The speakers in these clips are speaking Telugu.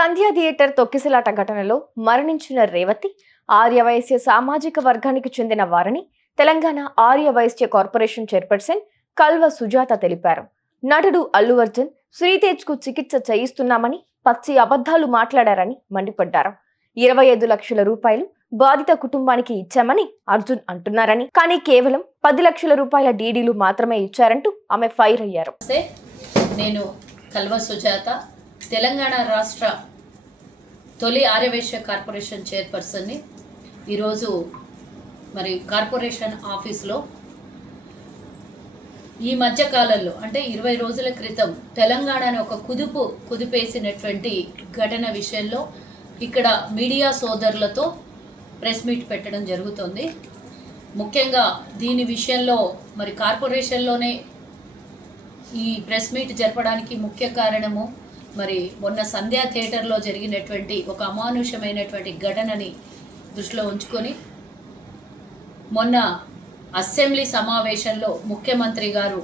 సంధ్యా థియేటర్ తొక్కిసలాట ఘటనలో మరణించిన రేవతి ఆర్యవైశ్య సామాజిక వర్గానికి చెందిన వారని తెలంగాణ ఆర్యవైశ్య కార్పొరేషన్ చైర్పర్సన్ కల్వ సుజాత తెలిపారు. నటుడు అల్లు అర్జున్ శ్రీతేజ్ కు చికిత్స చేయిస్తున్నామని పచ్చి అబద్ధాలు మాట్లాడారని మండిపడ్డారు. 25 లక్షల రూపాయలు బాధిత కుటుంబానికి ఇచ్చామని అర్జున్ అంటున్నారని, కానీ కేవలం 10 లక్షల రూపాయల డీడీలు మాత్రమే ఇచ్చారంటూ ఆమె ఫైర్ అయ్యారు. నేను కల్వ సుజాత, తెలంగాణ రాష్ట్ర తొలి ఆర్యవైశ్య కార్పొరేషన్ చైర్పర్సన్ని. ఈరోజు మరి కార్పొరేషన్ ఆఫీస్లో ఈ మధ్య కాలంలో అంటే 20 రోజుల క్రితం తెలంగాణని ఒక కుదిపేసినటువంటి ఘటన విషయంలో ఇక్కడ మీడియా సోదరులతో ప్రెస్ మీట్ పెట్టడం జరుగుతుంది. ముఖ్యంగా దీని విషయంలో మరి కార్పొరేషన్లోనే ఈ ప్రెస్ మీట్ జరపడానికి ముఖ్య కారణము మరి మొన్న సంధ్యా థియేటర్లో జరిగినటువంటి ఒక అమానుషమైనటువంటి ఘటనని దృష్టిలో ఉంచుకొని మొన్న అసెంబ్లీ సమావేశంలో ముఖ్యమంత్రి గారు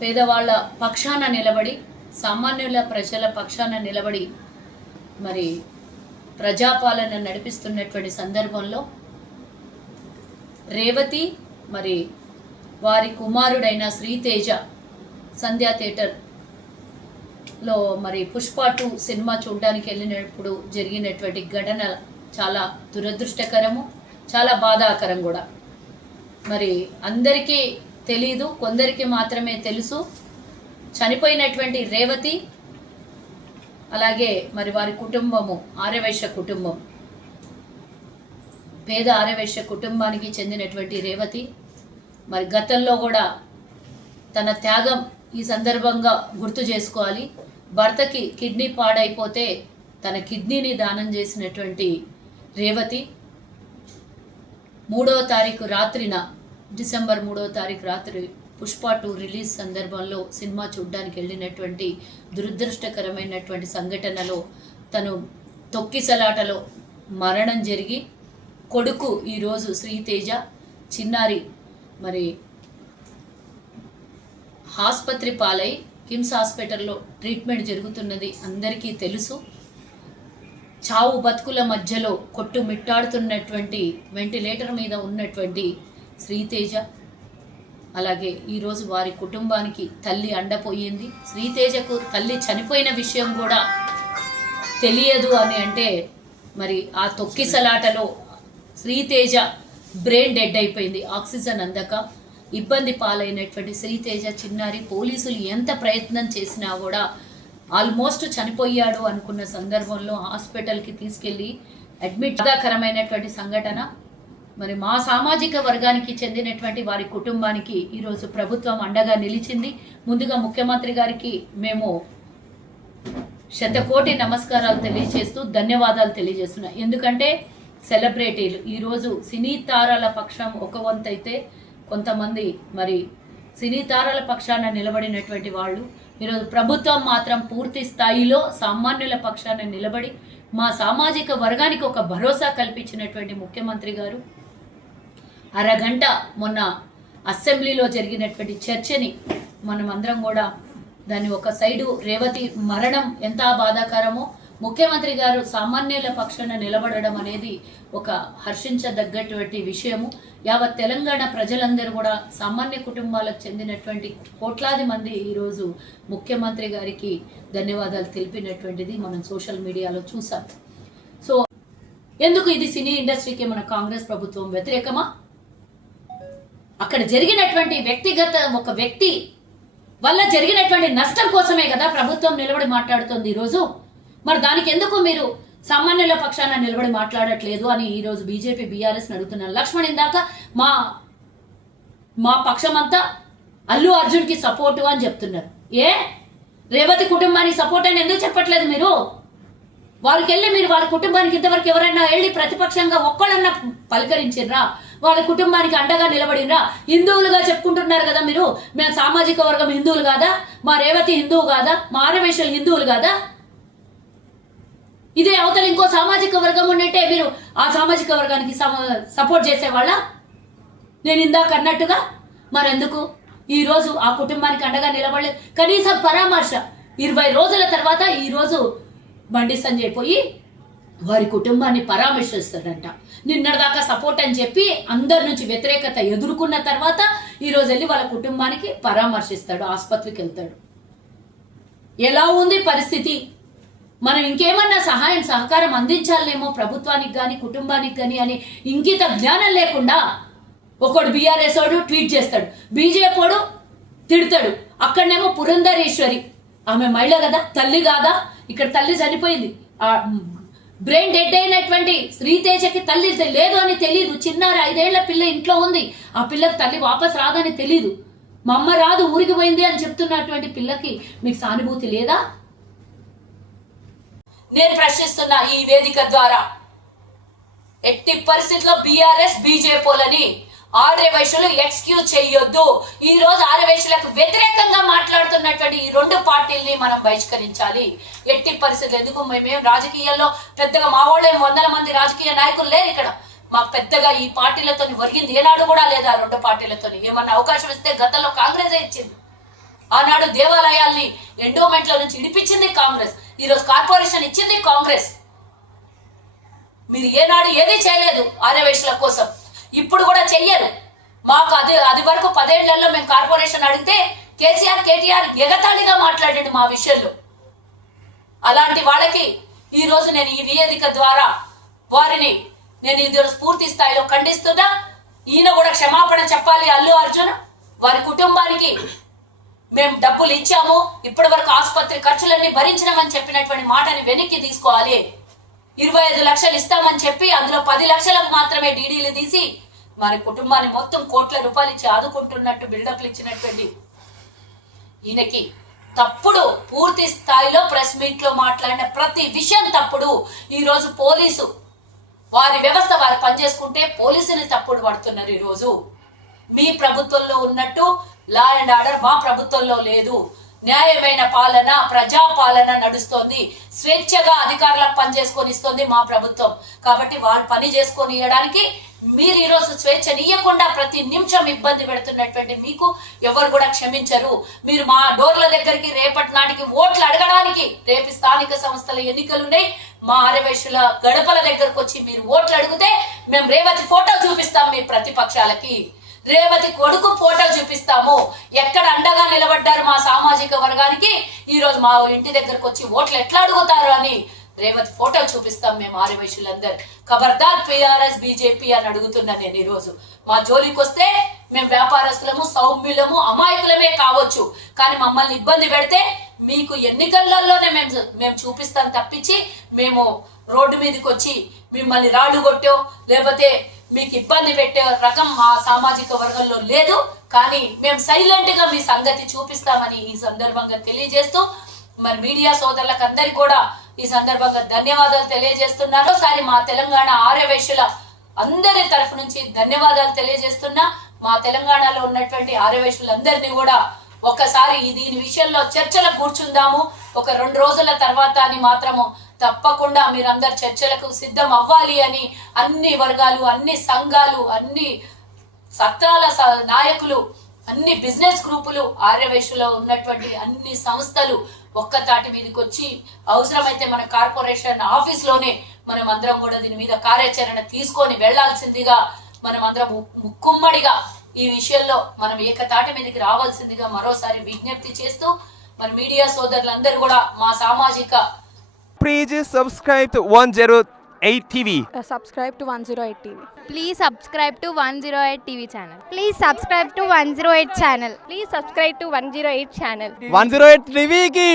పేదవాళ్ళ పక్షాన నిలబడి, సామాన్యుల ప్రజల పక్షాన నిలబడి మరి ప్రజాపాలన నడిపిస్తున్నటువంటి సందర్భంలో రేవతి మరి వారి కుమారుడైన శ్రీతేజ సంధ్యా థియేటర్లో మరి పుష్ప 2 సినిమా చూడడానికి వెళ్ళినప్పుడు జరిగినటువంటి ఘటన చాలా దురదృష్టకరము, చాలా బాధాకరం కూడా. మరి అందరికీ తెలీదు, కొందరికి మాత్రమే తెలుసు. చనిపోయినటువంటి రేవతి అలాగే మరి వారి కుటుంబము ఆర్యవైశ్య కుటుంబం, పేద ఆర్యవైశ్య కుటుంబానికి చెందినటువంటి రేవతి మరి గతంలో కూడా తన త్యాగం ఈ సందర్భంగా గుర్తు చేసుకోవాలి. భర్తకి కిడ్నీ పాడైపోతే తన కిడ్నీని దానం చేసినటువంటి రేవతి 3వ తారీఖు రాత్రిన, డిసెంబర్ 3వ తారీఖు రాత్రి పుష్ప 2 రిలీజ్ సందర్భంలో సినిమా చూడడానికి వెళ్ళినటువంటి దురదృష్టకరమైనటువంటి సంఘటనలో తను తొక్కిసలాటలో మరణం జరిగి, కొడుకు ఈరోజు శ్రీతేజ చిన్నారి మరి ఆసుపత్రి పాలై కిమ్స్ హాస్పిటల్లో ట్రీట్మెంట్ జరుగుతున్నది అందరికీ తెలుసు. చావు బతుకుల మధ్యలో కొట్టుమిట్టాడుతున్నటువంటి వెంటిలేటర్ మీద ఉన్నటువంటి శ్రీతేజ, అలాగే ఈరోజు వారి కుటుంబానికి తల్లి అండపోయింది. శ్రీతేజకు తల్లి చనిపోయిన విషయం కూడా తెలియదు అని అంటే మరి ఆ తొక్కిసలాటలో శ్రీతేజ బ్రెయిన్ డెడ్ అయిపోయింది. ఆక్సిజన్ అందక ఇబ్బంది పాలైనటువంటి శ్రీతేజ చిన్నారి పోలీసులు ఎంత ప్రయత్నం చేసినా కూడా ఆల్మోస్ట్ చనిపోయాడు అనుకున్న సందర్భంలో హాస్పిటల్కి తీసుకెళ్ళి అడ్మిట్. బాధాకరమైనటువంటి సంఘటన. మరి మా సామాజిక వర్గానికి చెందినటువంటి వారి కుటుంబానికి ఈరోజు ప్రభుత్వం అండగా నిలిచింది. ముందుగా ముఖ్యమంత్రి గారికి మేము శతకోటి నమస్కారాలు తెలియజేస్తూ ధన్యవాదాలు తెలియజేస్తున్నాం. ఎందుకంటే సెలబ్రిటీలు ఈరోజు సినీ తారాల పక్షం ఒక వంతు అయితే, కొంతమంది మరి సినీ తారాల పక్షాన నిలబడినటువంటి వాళ్ళు ఈరోజు ప్రభుత్వం మాత్రం పూర్తి స్థాయిలో సామాన్యుల పక్షాన నిలబడి మా సామాజిక వర్గానికి ఒక భరోసా కల్పించినటువంటి ముఖ్యమంత్రి గారు అరగంట మొన్న అసెంబ్లీలో జరిగినటువంటి చర్చని మనం అందరం కూడా దాన్ని ఒక సైడు రేవతి మరణం ఎంత బాధాకరమో, ముఖ్యమంత్రి గారు సామాన్యుల పక్షాన నిలబడడం అనేది ఒక హర్షించదగ్గటువంటి విషయము. యావత్ తెలంగాణ ప్రజలందరూ కూడా సామాన్య కుటుంబాలకు చెందినటువంటి కోట్లాది మంది ఈరోజు ముఖ్యమంత్రి గారికి ధన్యవాదాలు తెలిపినటువంటిది మనం సోషల్ మీడియాలో చూసాం. సో ఎందుకు ఇది సినీ ఇండస్ట్రీకి మన కాంగ్రెస్ ప్రభుత్వం వ్యతిరేకమా? అక్కడ జరిగినటువంటి వ్యక్తిగత ఒక వ్యక్తి వల్ల జరిగినటువంటి నష్టం కోసమే కదా ప్రభుత్వం నిలబడి మాట్లాడుతుంది ఈరోజు. మరి దానికి ఎందుకు మీరు సామాన్యుల పక్షాన నిలబడి మాట్లాడట్లేదు అని ఈరోజు బీజేపీ బీఆర్ఎస్ అడుగుతున్నారు. లక్ష్మణ్ ఇందాక మా పక్షమంతా అల్లు అర్జున్కి సపోర్టు అని చెప్తున్నారు. రేవతి కుటుంబానికి సపోర్ట్ అని ఎందుకు చెప్పట్లేదు మీరు? వాళ్ళకి వెళ్ళి మీరు వాళ్ళ కుటుంబానికి ఇంతవరకు ఎవరైనా వెళ్ళి ప్రతిపక్షంగా ఒక్కడన్నా పలకరించిర్రా? వాళ్ళ కుటుంబానికి అండగా నిలబడినరా? హిందువులుగా చెప్పుకుంటున్నారు కదా మీరు, మేము సామాజిక వర్గం హిందువులు కాదా? మా రేవతి హిందువు కాదా? మా ఆర్యవైశ్యులు హిందువులు కాదా? ఇదే అవతల ఇంకో సామాజిక వర్గం ఉన్నట్టే మీరు ఆ సామాజిక వర్గానికి సపోర్ట్ చేసేవాళ్ళ? నేను ఇందాక అన్నట్టుగా మరెందుకు ఈరోజు ఆ కుటుంబానికి అండగా నిలబడలేదు? కనీసం పరామర్శ 20 రోజుల తర్వాత ఈరోజు బండి సంజయ్ పోయి వారి కుటుంబాన్ని పరామర్శిస్తాడంట. నిన్నటిదాకా సపోర్ట్ అని చెప్పి అందరి నుంచి వ్యతిరేకత ఎదుర్కొన్న తర్వాత ఈరోజు వెళ్ళి వాళ్ళ కుటుంబానికి పరామర్శిస్తాడు, ఆసుపత్రికి వెళ్తాడు. ఎలా ఉంది పరిస్థితి? మనం ఇంకేమన్నా సహాయం సహకారం అందించాలేమో ప్రభుత్వానికి కానీ కుటుంబానికి కానీ అని ఇంకిత జ్ఞానం లేకుండా ఒకడు బీఆర్ఎస్ వాడు ట్వీట్ చేస్తాడు, బీజేపీ వాడు తిడతాడు. అక్కడనేమో పురంధరేశ్వరి, ఆమె మహిళ కదా, తల్లి కాదా? ఇక్కడ తల్లి చనిపోయింది. బ్రెయిన్ డెడ్ అయినటువంటి శ్రీతేజకి తల్లి లేదు అని తెలియదు. చిన్నారి 5 ఏళ్ల పిల్ల ఇంట్లో ఉంది. ఆ పిల్లకి తల్లి వాపస్ రాదని తెలియదు. మా అమ్మ రాదు, ఊరికి పోయింది అని చెప్తున్నటువంటి పిల్లకి మీకు సానుభూతి లేదా? నేను ప్రశ్నిస్తున్నా ఈ వేదిక ద్వారా, ఎట్టి పరిస్థితుల్లో బీఆర్ఎస్ బీజేపీలని ఆర్యవైశ్యులు ఎక్స్క్యూజ్ చేయొద్దు. ఈ రోజు ఆర్యవైశ్యులకు వ్యతిరేకంగా మాట్లాడుతున్నటువంటి ఈ 2 పార్టీల్ని మనం బహిష్కరించాలి ఎట్టి పరిస్థితులు. ఎందుకు మేము రాజకీయాల్లో పెద్దగా మా వాళ్ళే 100 మంది రాజకీయ నాయకులు లేరు ఇక్కడ. మాకు పెద్దగా ఈ పార్టీలతో ఒరిగింది ఏనాడు కూడా లేదు. ఆ 2 పార్టీలతో ఏమన్నా అవకాశం ఇస్తే గతంలో కాంగ్రెస్ ఇచ్చింది. ఆనాడు దేవాలయాల్ని ఎండోమెంట్ల నుంచి ఇడిపించింది కాంగ్రెస్. ఈరోజు కార్పొరేషన్ ఇచ్చింది కాంగ్రెస్. మీరు ఏనాడు ఏది చేయలేదు ఆర్యవైశ్యుల కోసం, ఇప్పుడు కూడా చెయ్యరు. మాకు అది వరకు 10 ఏళ్లలో మేము కార్పొరేషన్ అడిగితే కేటీఆర్ ఎగతాళిగా మాట్లాడండి మా విషయంలో. అలాంటి వాళ్ళకి ఈ రోజు నేను ఈ వేదిక ద్వారా వారిని నేను ఇది పూర్తి స్థాయిలో ఖండిస్తున్నా. ఈయన కూడా క్షమాపణ చెప్పాలి. అల్లు అర్జున్ వారి కుటుంబానికి మేము డబ్బులు ఇచ్చాము, ఇప్పటి వరకు ఆసుపత్రి ఖర్చులన్నీ భరించినామని చెప్పినటువంటి మాటని వెనక్కి తీసుకోవాలి. 25 లక్షలు ఇస్తామని చెప్పి అందులో 10 లక్షలకు మాత్రమే డీడీలు తీసి వారి కుటుంబాన్ని మొత్తం కోట్ల రూపాయలు ఇచ్చి ఆదుకుంటున్నట్టు బిల్డప్లు ఇచ్చినటువంటి ఈయనకి తప్పుడు పూర్తి స్థాయిలో ప్రెస్ మీట్ లో మాట్లాడిన ప్రతి విషయం తప్పుడు. ఈ రోజు పోలీసు వారి వ్యవస్థ వారు పనిచేసుకుంటే పోలీసుని తప్పుడు పడుతున్నారు. ఈ రోజు మీ ప్రభుత్వంలో ఉన్నట్టు లా అండ్ ఆర్డర్ మా ప్రభుత్వంలో లేదు. న్యాయమైన పాలన, ప్రజా పాలన నడుస్తోంది. స్వేచ్ఛగా అధికారులకు పనిచేసుకొని ఇస్తుంది మా ప్రభుత్వం. కాబట్టి వాళ్ళు పని చేసుకొని ఇవ్వడానికి మీరు ఈరోజు స్వేచ్ఛనియ్యకుండా ప్రతి నిమిషం ఇబ్బంది పెడుతున్నటువంటి మీకు ఎవరు కూడా క్షమించరు. మీరు మా డోర్ల దగ్గరికి రేపటి నాటికి ఓట్లు అడగడానికి, రేపు స్థానిక సంస్థల ఎన్నికలున్నాయి, మా ఆర్యవైశ్యుల గడపల దగ్గరకు వచ్చి మీరు ఓట్లు అడిగితే మేము రేవతి ఫోటో చూపిస్తాం. మీ ప్రతిపక్షాలకి రేవతి కొడుకు ఫోటో చూపిస్తాము. ఎక్కడ అండగా నిలబడ్డారు మా సామాజిక వర్గానికి, ఈ రోజు మా ఇంటి దగ్గరకు వచ్చి ఓట్లు ఎట్లా అడుగుతారు అని రేవతి ఫోటో చూపిస్తాం మేము ఆర్యవైశ్యులందరూ. ఖబర్దార్ పిఆర్ఎస్ బీజేపీ అని అడుగుతున్నా నేను. ఈ రోజు మా జోలికి వస్తే మేము వ్యాపారస్తులము, సౌమ్యులము, అమాయకులమే కావచ్చు, కానీ మమ్మల్ని ఇబ్బంది పెడితే మీకు ఎన్నికలలోనే మేము చూపిస్తాం తప్పించి మేము రోడ్డు మీదకి వచ్చి మిమ్మల్ని రాళ్ళు కొట్టో లేకపోతే మీకు ఇబ్బంది పెట్టే రకం మా సామాజిక వర్గంలో లేదు. కానీ మేము సైలెంట్ గా మీ సంగతి చూపిస్తామని ఈ సందర్భంగా తెలియజేస్తూ, మరి మీడియా సోదరులకు అందరికి కూడా ఈ సందర్భంగా ధన్యవాదాలు తెలియజేస్తున్నారు. ఒకసారి మా తెలంగాణ ఆర్యవైశ్యుల అందరి తరఫు నుంచి ధన్యవాదాలు తెలియజేస్తున్నా. మా తెలంగాణలో ఉన్నటువంటి ఆర్యవైశ్యులందరినీ కూడా ఒకసారి దీని విషయంలో చర్చలకు కూర్చుందాము. ఒక 2 రోజుల తర్వాత అని మాత్రము తప్పకుండా మీరందరు చర్చలకు సిద్ధం అవ్వాలి అని అన్ని వర్గాలు, అన్ని సంఘాలు, అన్ని సత్రాల నాయకులు, అన్ని బిజినెస్ గ్రూపులు, ఆర్యవైశ్యులో ఉన్నటువంటి అన్ని సంస్థలు ఒక్కతాటి మీదకి వచ్చి అవసరమైతే మన కార్పొరేషన్ ఆఫీస్ లోనే మనం అందరం కూడా దీని మీద కార్యాచరణ తీసుకొని వెళ్లాల్సిందిగా, మనం అందరం ముక్కుమ్మడిగా ఈ విషయంలో మనం ఏకతాటి మీదకి రావాల్సిందిగా మరోసారి విజ్ఞప్తి చేస్తూ, మన మీడియా సోదరులందరూ కూడా మా సామాజిక Please subscribe to 108 TV. Subscribe to 108 TV. Please subscribe to 108 TV channel. Please subscribe to 108 channel. Please subscribe to 108 channel. 108 TV ki